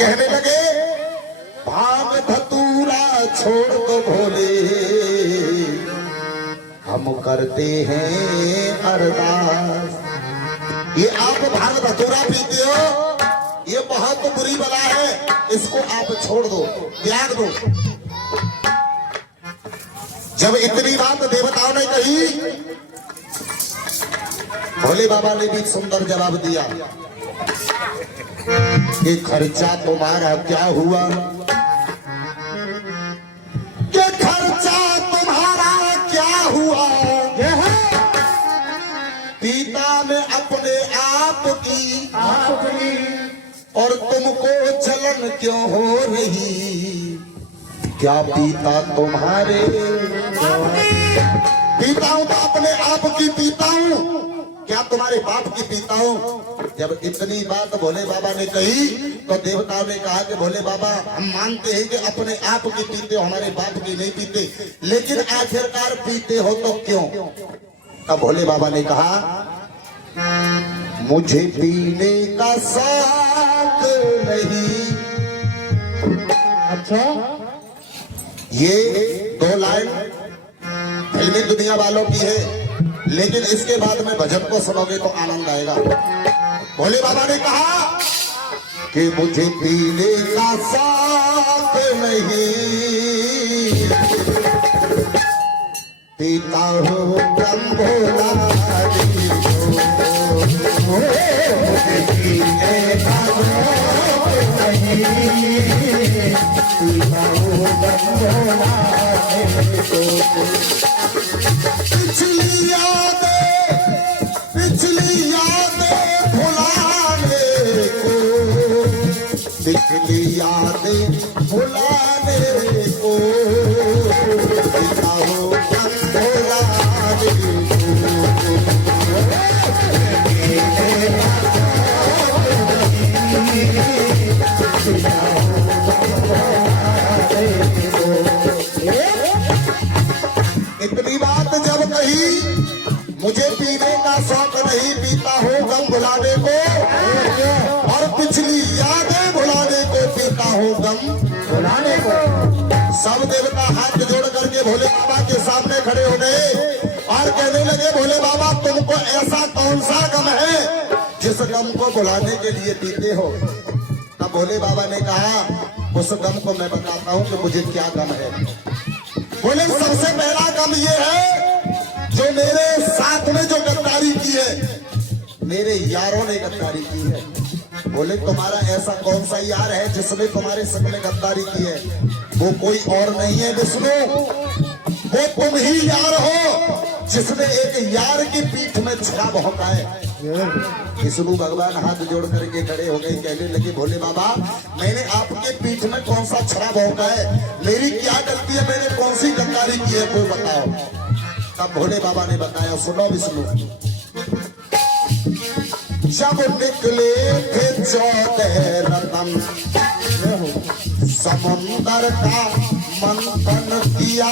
कहने लगे भांग धतूरा छोड़ दो भोले, हम करते हैं अरदास। ये आप भांग धतूरा पीते हो, ये बहुत बुरी बला है, इसको आप छोड़ दो, त्याग दो। जब इतनी बात देवताओं ने कही, भोले बाबा ने भी सुंदर जवाब दिया कि खर्चा तुम्हारा क्या हुआ, कि खर्चा तुम्हारा क्या हुआ, पीता में अपने आप की और तुमको जलन क्यों हो रही, क्या पीता तुम्हारे, पीता हूं तो अपने आप की पीता हूं, क्या तुम्हारे बाप की पीता हूं। जब इतनी बात भोले बाबा ने कही तो देवताओं ने कहा कि भोले बाबा हम मानते हैं कि अपने आप की पीते हो, हमारे बाप की नहीं पीते, लेकिन आखिरकार पीते हो तो क्यों। तब भोले बाबा ने कहा मुझे पीने का शौक नहीं। अच्छा, ये दो लाइन फिल्मी दुनिया वालों की है, लेकिन इसके बाद में भजन को सुनोगे तो आनंद आएगा। भोले बाबा ने कहा कि मुझे पीने का शौक नहीं, पीता हूँ ब्रह्म भोला मुझे पीने का शौक नहीं, पीता हूँ ब्रह्म भोला। पिछली यादें भुलाने को, पिछली यादें भुलाने को, पीता हूँ भुलाने इतनी बात जब कही मुझे पीने का शौक नहीं, पीता हूँ गम भुलाने को, और पिछली यादें भुलाने को, पीता हूँ गम भुलाने को। सब देवता हाथ जोड़ करके भोले बाबा के सामने खड़े हो गए और कहने लगे भोले बाबा तुमको ऐसा कौन सा गम है जिस गम को भुलाने के लिए पीते हो। तब भोले बाबा ने कहा उस गम को मैं बताता हूँ कि मुझे क्या गम है। बोले सबसे पहला गम ये है जो मेरे साथ में जो गद्दारी की है, मेरे यारों ने गद्दारी की है। बोले तुम्हारा ऐसा कौन सा यार है जिसने तुम्हारे संग में गद्दारी की है। वो कोई और नहीं है विष्णु, वो तुम ही यार हो जिसने एक यार की पीठ में छुरा भौंकाए। विष्णु भगवान हाथ जोड़ करके खड़े हो गए, कहने लगे भोले बाबा मैंने आपके पीठ में कौन सा छुरा भौंका है, मेरी क्या गलती है, मैंने कौन सी गद्दारी की है वो बताओ। तब भोले बाबा ने बताया सुनो विष्णु, जब निकले थे 14 रतन, समुंदर का मंथन किया,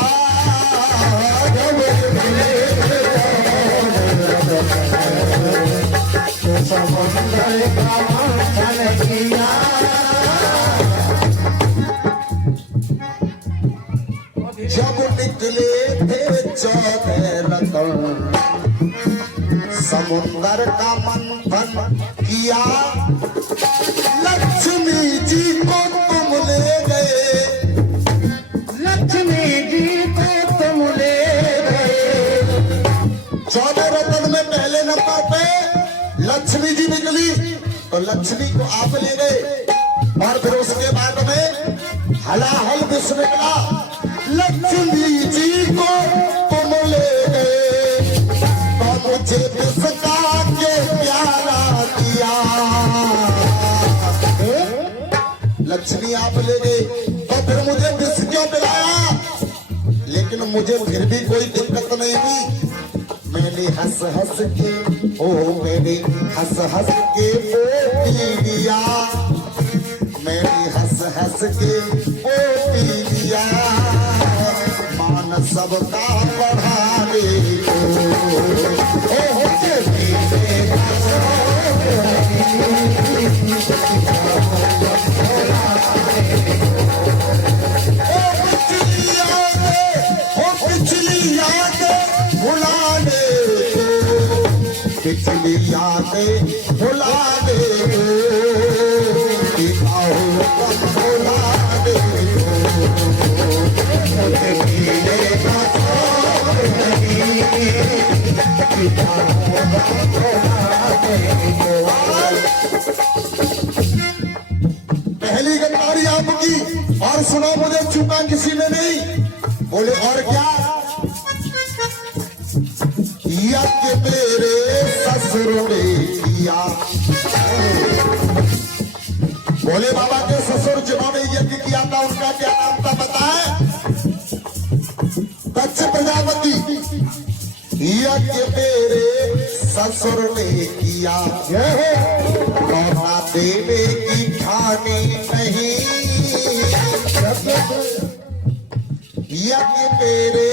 जब निकले समुंदर का मंथन किया, जब निकले थे 14 रतन, समुंदर का मंथन किया, लक्ष्मी जी को तुम ले गए, लक्ष्मी जी को तुम ले गए। 14 रतन में पहले नंबर पे लक्ष्मी जी निकली तो लक्ष्मी को आप ले गए, और फिर उसके बाद में हलाहल विष निकला, लक्ष्मी जी को तुम ले गए तो मुझे विष का के प्यारा दिया। लक्ष्मी आप ले गए तो फिर मुझे विष क्यों पिलाया, लेकिन मुझे फिर भी कोई दिक्कत नहीं थी। मैंने हंस हंस के मैंने हंस हंस के पी लिया, मैंने हंस हंस के पी लिया, मान सबका बढ़ाने को दे भुलाने को, पीता हूँ गम भुलाने को, मुझे पीने का शौक नहीं, पीता हूँ गम भुलाने को। पहली गद्दारी आपकी, और सुनो मुझे चूका किसी ने नहीं। बोले और क्या? यज्ञ मेरे ससुर ने किया। बोले बाबा के ससुर जिन्होंने यज्ञ किया था उनका क्या नाम था बताएं? दक्ष प्रजापति। यज्ञ मेरे ससुर ने किया, लौटा देने की ठानी नहीं। यज्ञ मेरे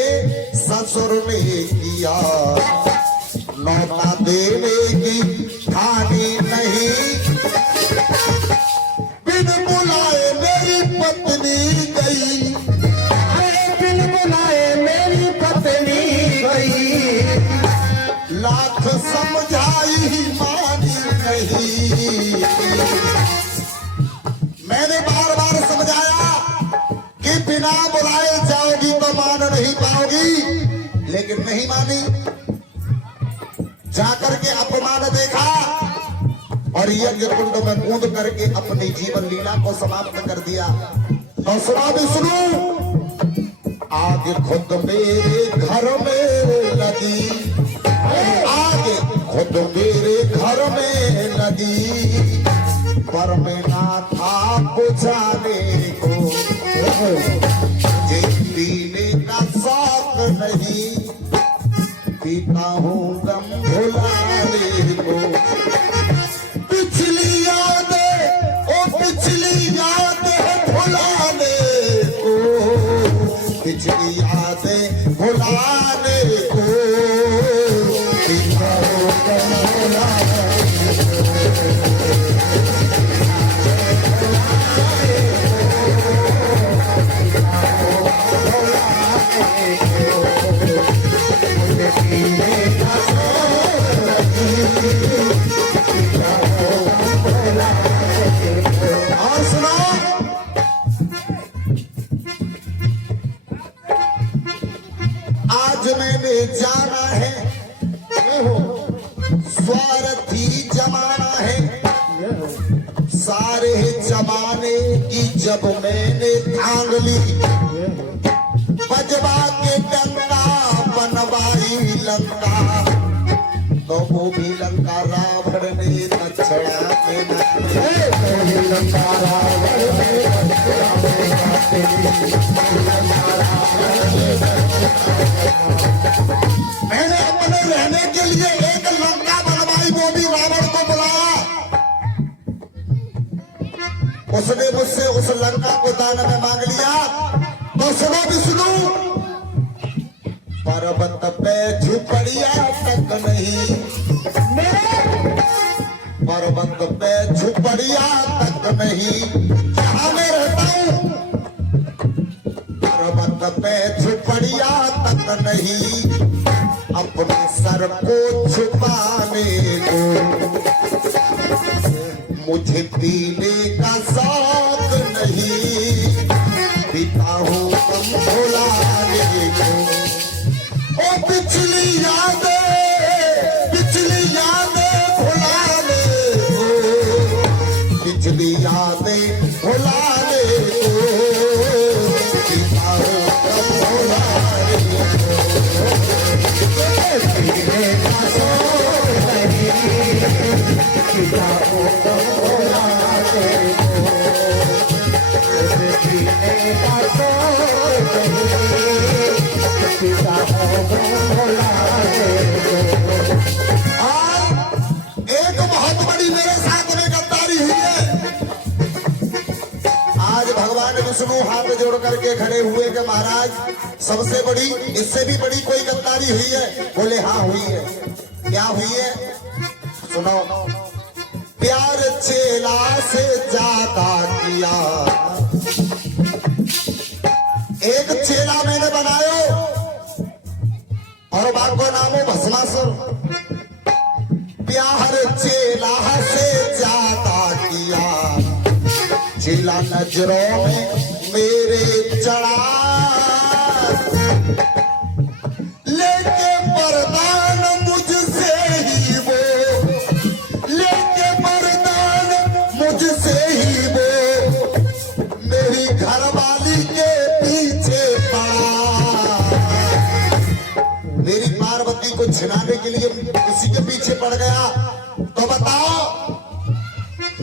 ससुर ने किया, लौटा देने की ठानी नहीं। बिन बुलाए मेरी पत्नी गई, बिन बुलाए मेरी पत्नी गई, लाख समझाई मानी नहीं। मैंने बार बार समझाया कि बिना बुलाए जाओगी तो मान नहीं पाओगी, लेकिन नहीं मानी। जाकर के अपमान देखा और यज्ञ कुंड में कूद करके अपनी जीवन लीला को समाप्त कर दिया। तो सुना भी सुनो, आगे खुद मेरे घर में लगी, आगे खुद मेरे घर में लगी, पर में ना था बुझाने को, मुझे पीने का शौक नहीं, पीता हूँ गम भुलाने को। पिछली यादें, ओ पिछली यादें भुलाने को, पिछली यादें भुलाने को, पीता हूँ गम भुलाने को। और सुनो, आज मैंने जाना है स्वार्थी जमाना है, सारे जमाने की जब मैंने थांग ली, बजवा के डंका बनवाई लंका, तो वो भी लंका रावण ने दक्षिणा में लंका रावण ने मैंने अपने रहने के लिए एक लंका बनवाई, वो भी रावण को बुलाया। उसने मुझसे उस लंका को दान में मांग लिया। तो सुनो भी सुनो, पर्वत पे झुपड़िया तक नहीं, पर्वत पे झुपड़िया तक नहीं, जहां मैं रहता हूं पर्वत पे झुपड़िया तक नहीं, अपने सर को छुपाने को, मुझे पीने का शौक नहीं, पीता हूँ गम भुलाने को। ओ पिछली यादें, पिछली यादें भुलाने को, पिछली यादें भुलाने को, पीता हूँ गम भुलाने को, पीने का शौक नहीं, पीता हूँ गम भुलाने को, पीने का शौक नहीं, पीता हूँ गम भुलाने को। एक बहुत बड़ी मेरे साथ में गद्दारी हुई है। आज भगवान विष्णु हाथ जोड़ करके खड़े हुए कि महाराज सबसे बड़ी, इससे भी बड़ी कोई गद्दारी हुई है? बोले हाँ हुई है। क्या हुई है? सुनो, प्यार चेला से ज्यादा किया, एक चेला मैंने बनायो और बाप को नामो भस्मासुर। प्यार चेला से ज्यादा किया, जिला नजरों में मेरे चढ़ा, लेके वरदान मुझसे ही वो, लेके वरदान मुझसे ही वो, मेरी घरवाली के पीछे पड़ा। मेरी पार्वती को छिनाने के लिए किसी के पीछे पड़ गया, तो बताओ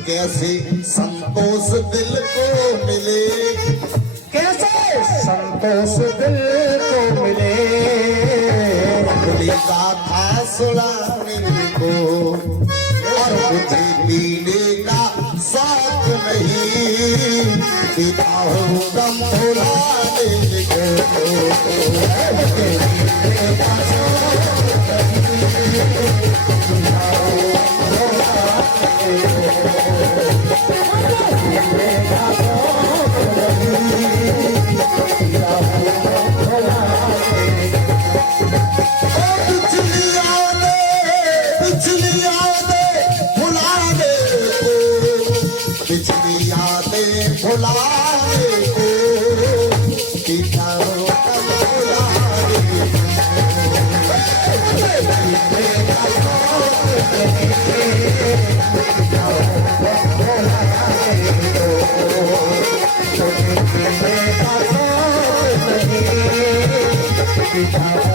कैसे संतोष दिल को मिले, कैसे संतोष दिल को मिले, का था सुनाने को, और मुझे पीने का शौक नहीं, पीता हूँ गम भुलाने पिछली यादें भुलाने को, पिछली यादें भुलाने को, पीता हूँ गम भुलाने पिता